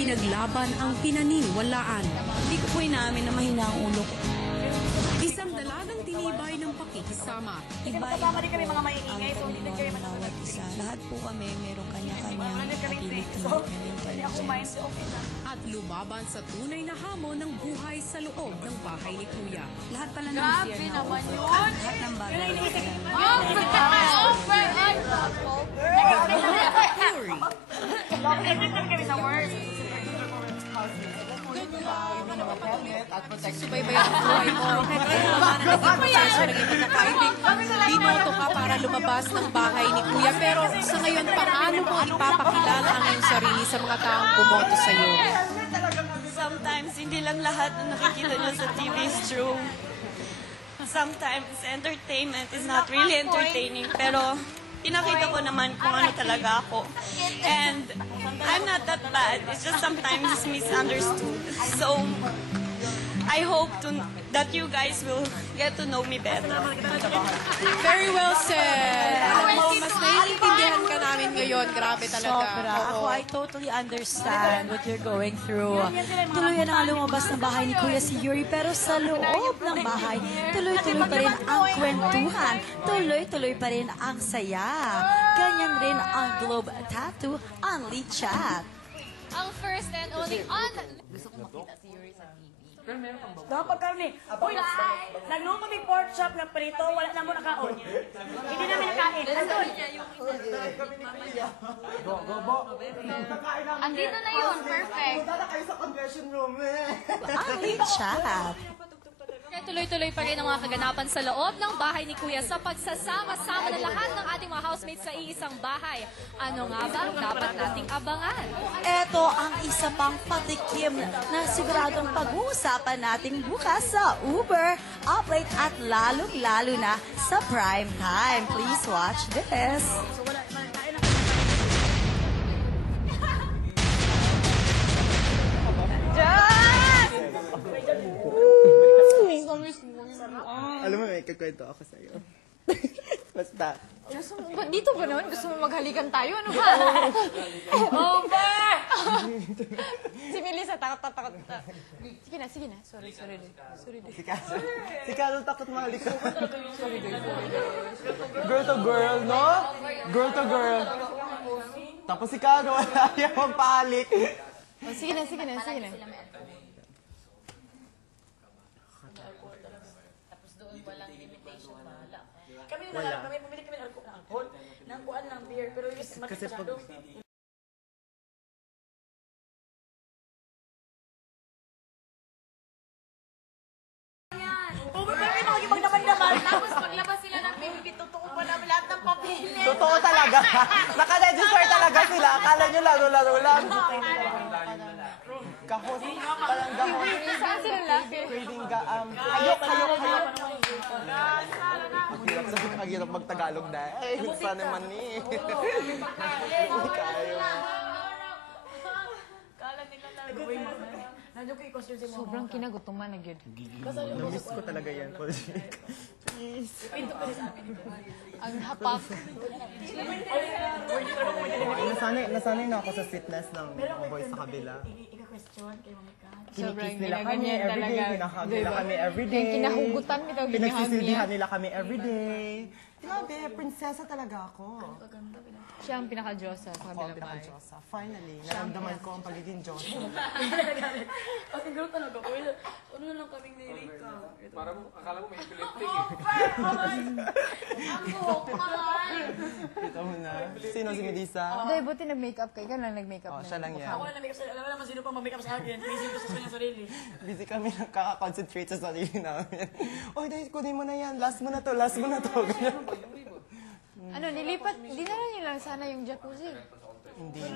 ipinaglaban ang pinaniniwalaan. Hindi ko po inamin na mahina ang ulo ko. Isang dalagang tinibay ng pakikisama. Kasama din kami mga maiingay, so hindi kayo bawat isa. Lahat po kami meron kanya-kanyang ability, intelligence. At lumaban sa tunay na hamon ng buhay sa loob ng bahay ni Kuya. Lahat pala ng Grabe fear na naman over. yun. Lahat ng bagay. kami sa work. Subaybay ang buhay mo. Proseso naging pinakaibig. Binoto ka para lumabas ng bahay ni Kuya. Pero sa ngayon, paano mo ipapakilala ang iyong sarili sa mga taong bumoto sa iyo? Sometimes, hindi lang lahat na nakikita nyo sa TV is true. Sometimes, entertainment is not really entertaining. Pero, pinakita ko naman kung ano talaga ako. And, I'm not that bad. It's just sometimes it's misunderstood. So, I hope that you guys will get to know me better. Very well said. Alam mo, mas naiintindihan ka namin ngayon. Grabe talaga. Sobra. Ako, I totally understand what you're going through. Tuluyan na nga lumabas ng bahay ni Kuya si Yuri, pero sa loob ng bahay, tuloy-tuloy pa rin ang kwentuhan. Tuloy-tuloy pa rin ang saya. Ganyan rin ang Globe Tattoo Only Chat. Ang first and only on... Dapat kami. Uy, nagluto kami pork chop na prito, wala na mo nakaon. Hindi namin nakain. Nandun. Andito na yun, perfect. Only Chat. Kaya tuloy-tuloy pa rin ang mga kaganapan sa loob ng bahay ni Kuya sa pagsasama-sama ng lahat ng ating mga housemates sa iisang bahay. Ano nga ba ang dapat nating abangan? Ito ang isa pang patikim na siguradong pag-uusapan nating bukas sa Uber, Uplate at lalong-lalo na sa prime time. Please watch this. Alam mo, may kakwento ako sa'yo. Basta. Dito ba naman? Gusto mo maghalikan tayo? Ano ba? Si Melissa, takot. Sige na. Sorry. Si Carol takot mahalikan. Girl to girl, no? Girl to girl. Tapos si Carol, ayaw magpahalik. Oh, sige na. Kami pumili kami ng alcohol, ng kuan ng beer, pero yung Kasi pag... Tapos paglabas sila ng PBB, totoo pa namin lahat ng papilis. Totoo talaga. Naka-register talaga sila. Akala nyo laro-laro lang. Kahos. Parang gahos. Saan sila laki? Craving ga... Hayok. Ang hirap mag-Tagalog na. Eh, saan naman ni? Hindi kayo. Sobrang kinagutuman na yun. Namiss ko talaga yan. Please. Ang hapak. Nasanay na ako sa sweetness ng mga boys sa kabila. Sobrang Kinikiss nila kami ginaganyan everyday. talaga. Kinahag Diba? nila kami everyday. Yung kinahugutan nito, ginahag Pinagsisilbihan niya. nila kami everyday. Grabe, prinsesa talaga ako. Siya ang pinaka-Diyosa sa Ako ang kabilang bahay. pinaka-Diyosa. Finally, naramdaman ko ang pagiging Diyosa. Kasi girl talaga ko, ano na lang kaming nirika. Parang akala mo may epileptic eh. Kita mo na. Sino si Melissa? Hindi, buti nag-makeup ka. Ikaw lang nag-makeup Oh, na. siya lang yan. Ako na make-up sa, alam naman sino pa ma-makeup sa akin. Busy ko sa kanyang sarili. Busy kami nakaka-concentrate sa sarili namin. Oy, dahil kunin mo na yan. Last mo na to. Ganyan. Ano, nilipat, dinala niyo lang sana yung jacuzzi. Hindi.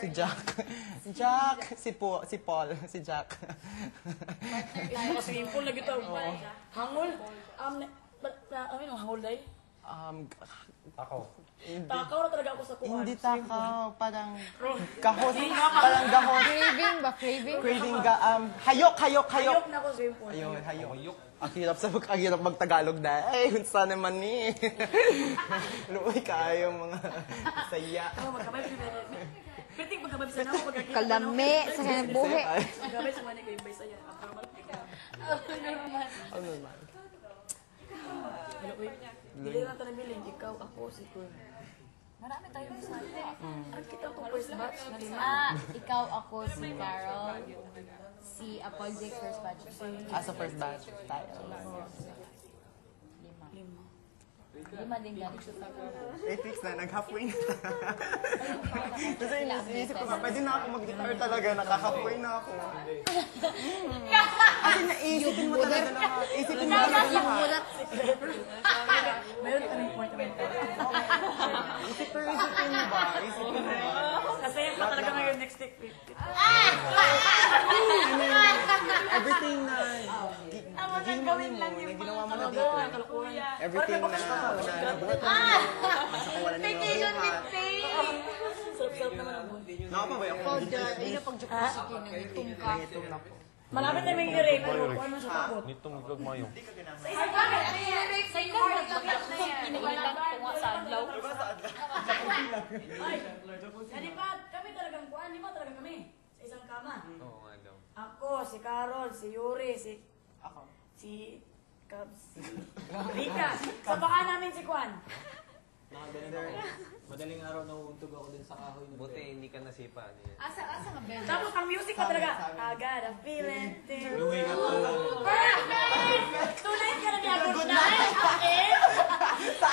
Si Jack. Si Paul. Si Jack. Kasi full lagi ito. Hangol. Hangol day? Takaw na talaga ako sa kuwan. Hindi takaw. Parang gahos. Parang gahos. Craving ba? Craving? Craving ga, hayok. Hayok na ako swimming pool. Ayun, hayok. Ang hirap mag-Tagalog na. Eh, hunsa naman ni. Luoy kayo mga saya. Kalami sa kanyang buhi. Ano naman? Dili na tayo nabiling, ikaw, ako, si Kun. Marami tayong masaya. Ang kita to first batch na lima. Ikaw, ako, si Carol, si Apoljic, first batch. Sa first batch tayo. Lima din galing sa 8 weeks na, nag-halfway na. Kasi iniisip ko nga, pwede na ako mag-guitar talaga, nakaka-halfway na ako. Kasi naisipin mo talaga lahat. Isipin mo talaga lahat. Meron ka ng point naman tayo. Isipin mo ba? Isipin mo ba? Kasi yan pa talaga ngayon next week. Everything na ginawa mo, na ginawa mo na dito. Everything na nabuhat mo. Basta kawalan niyo ng buhat. Sarap-sarap naman ang buhay. Nakapabay ako. Malapit na may i-rape, pero kung ano siya takot. Nitong vlog mo yung. Kami talagang kuhan, lima talaga kami. Sa isang kama. Oo nga daw. Ako, si Carol, si Yuri, si Cubs, Rika. Sa baka namin si Kwan. Madaling araw nauuntog ako din sa kahoy. Buti hindi ka nasipa. Asa nga Ben? Tapos ang music pa talaga. I got a feeling. Wake up pa lang. Tunay ka na niya. Good night. Sa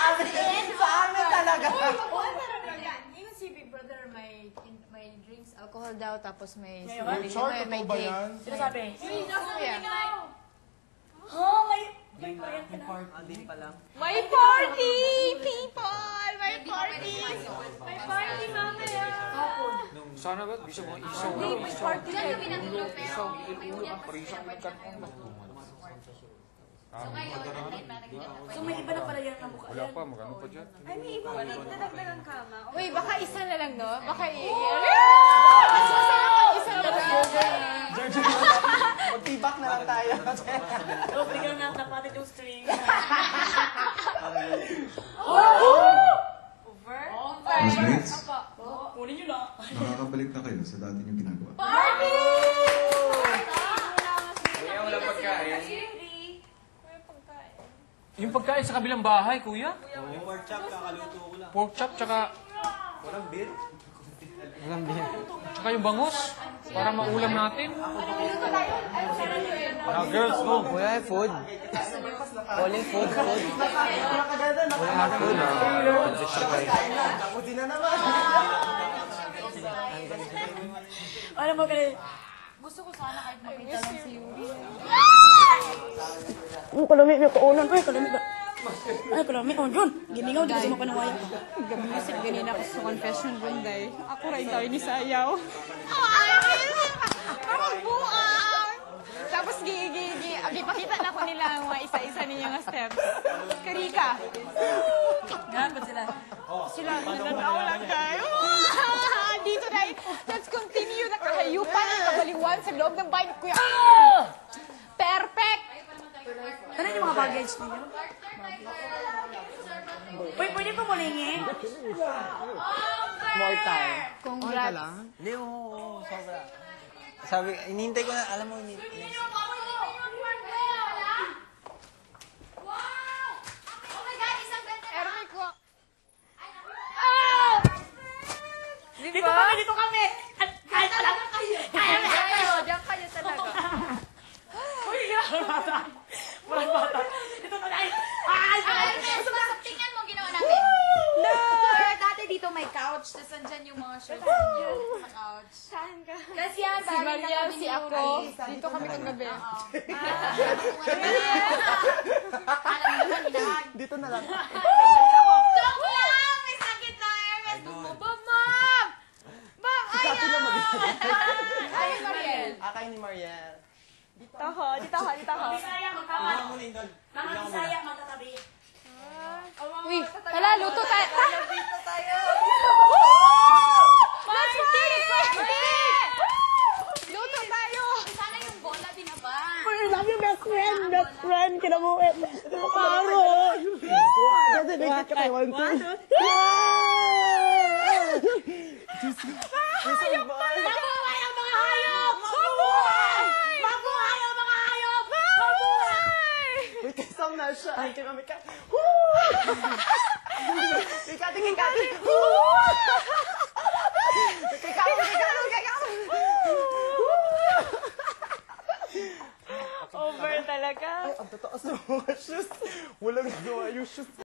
amin talaga. Yung si Big Brother may drinks, alcohol daw, tapos may Short mo ba yan? Sino sabi? Kuya. Oh, May party pa lang. May party, people! May party! May party, mamaya! Sana ba? Bisa mo isaw. May party kayo. Isaw, ilulo ang parisang magkat. So may iba na pala yan na mukha. Wala pa, magano pa dyan. Ay, may iba pa nadagdagan kama. Uy, baka isa na lang, no? Baka isa na lang. Mag-feedback na lang tayo. Tapos biglang natapatin yung string. Housemates, Kunin nyo na. nakakabalik na kayo sa dati niyong ginagawa. Kuya, walang pagkain. Yung pagkain sa kabilang bahay, kuya? Yung pork chop, kakaluto ko lang. Pork chop, tsaka Walang beer? tsaka yung bangus. Para maulam natin. Now, girls, go. Kuya, food. Calling food. Buti na naman. Alam mo kaya, Gusto ko sana kahit makita lang si Yuri. kalami may kaunan. Ay, kalami ba? Ay, kalami. Oh, John. Gimingaw, di ko sa mapanawaya. Music ganina ako sa confession room day. Ako rin tayo ni Sayaw. Parang buang! Tapos gipakita na ko nila ang mga isa-isa ninyo nga steps. Karika. Yan, ba't sila? Sila, nagtatawa lang tayo. Dito na, let's continue na kahayupan ang kabaliwan sa loob ng bahay ni Kuya. Perfect! Ano yung mga baggage ninyo? Uy, pwede pa mulingi? More time. Congrats. Hindi, oo, sobra. Sabi, inintay ko na, alam mo, Ermi ko. Dito kami, dito kami! Kaya talaga kayo! Diyan kayo talaga. Uy, yan! Bata! Walang bata! Dito na tayo! Ay! Tingnan mo ginawa natin. Dati dito may couch, tapos andyan yung mga shirts niyo sa couch. Saan ka? Tapos yan, Si Mariel, si ako, dito kami kagabi. Dito na lang. Joke lang! May sakit na Hermes. Ba, ma'am! Ma'am, Dati lang Ay, Mariel. Akay ni Mariel. Dito ho. Bisaya, magkawan! Mga Bisaya, magkatabi. Uy, tala, luto tayo. Dito tayo. Party! Luto tayo! Sana yung bola binaban. I love you, best friend! Best friend! Kinabuhin! Paro! Kasi may ka tayo. 1, 2. hayop! Mabuhay ang mga hayop! Mabuhay! Mabuhay ang mga hayop! Mabuhay! May kasama na siya. Ay, kami ka. Kikati! Over talaga. Ang tataas ng mga shoes. Walang gawa yung shoes.